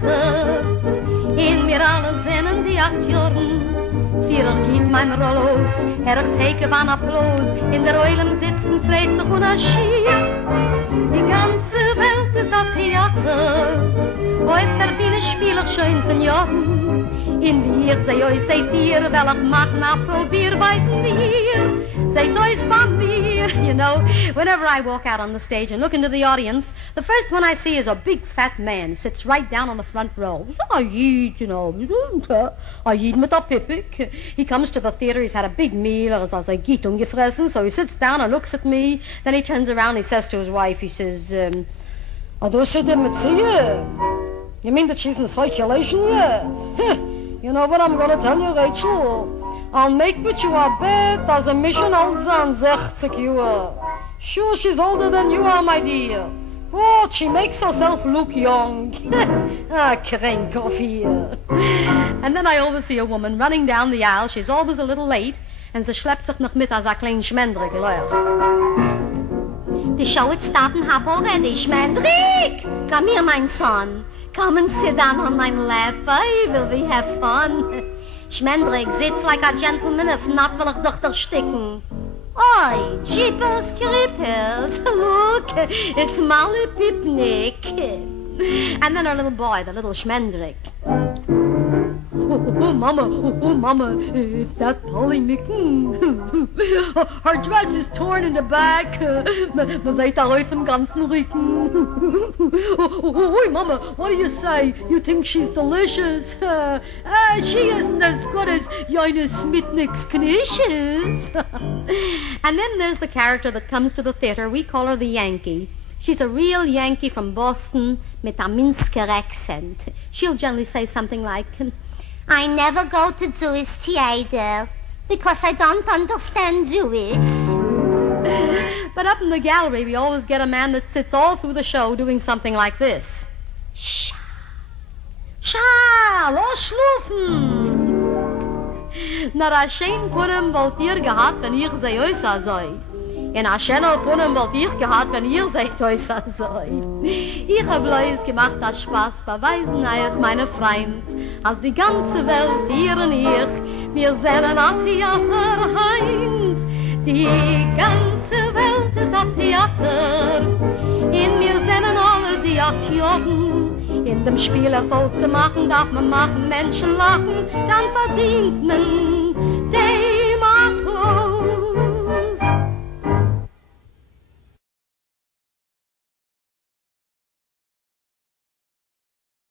Theater. In mir alle sinnen die Akteuren. Vierer geht mein Roll aus, teke van Applaus. In der Eulem sitzen freit sich unerschied. Die ganze Welt ist ein Theater. Auf der Bühne spiel ich schon von Jahren. In mir sei euch, seid ihr, weil ich mach probier, weißen wir. Seid euch von mir. You know, whenever I walk out on the stage and look into the audience, the first one I see is a big fat man, sits right down on the front row. I eat, you know, I eat mit der Pippig. He comes to the theater, he's had a big meal, also geht ungefressen, so he sits down and looks at me, then he turns around, he says to his wife, he says, du sit mit sie? You mean that she's in circulation yet? You know what I'm gonna tell you, Rachel? I'll make with you a bet as a mission olds on 60 Jahre. Sure, she's older than you are, my dear. But she makes herself look young. Crank off here. And then I always see a woman running down the aisle. She's always a little late. And sie schleppt sich noch mit als ein kleiner Schmendrick. The show is starting up already, Schmendrick! Come here, mein son. Come and sit down on my lap. I will we have fun. Schmendrick sits like a gentleman, if not will ich doch der sticken. Oi, Jeepers Creepers, look, it's Molly Pipnick. And then our little boy, the little Schmendrick. Oh, Mama, is that Polly Micken? Her dress is torn in the back. Man sieht auf dem ganzen Rücken. Oh, Mama, what do you say? You think she's delicious? She isn't as good as Jonas Smitnick's knishes. And then there's the character that comes to the theater. We call her the Yankee. She's a real Yankee from Boston with a Minsker accent. She'll generally say something like, I never go to Jewish theater because I don't understand Jewish. But up in the gallery, we always get a man that sits all through the show doing something like this. Scha, los schlufen! Na, a schön Purim wollt ihr gehad, wenn ihr sei äußer sei. In a schöner Purim wollt ihr gehad, wenn ihr seid äußer sei. Ich hab bloß gemacht das Spaß, beweisen euch, meine Freund, als die ganze Welt, ihr und ich, wir sehen a Theater heint. Die ganze Welt ist a Theater, in mir sehen alle die Akteuren. In dem Spiel Erfolg zu machen, darf man machen, Menschen lachen, dann verdient man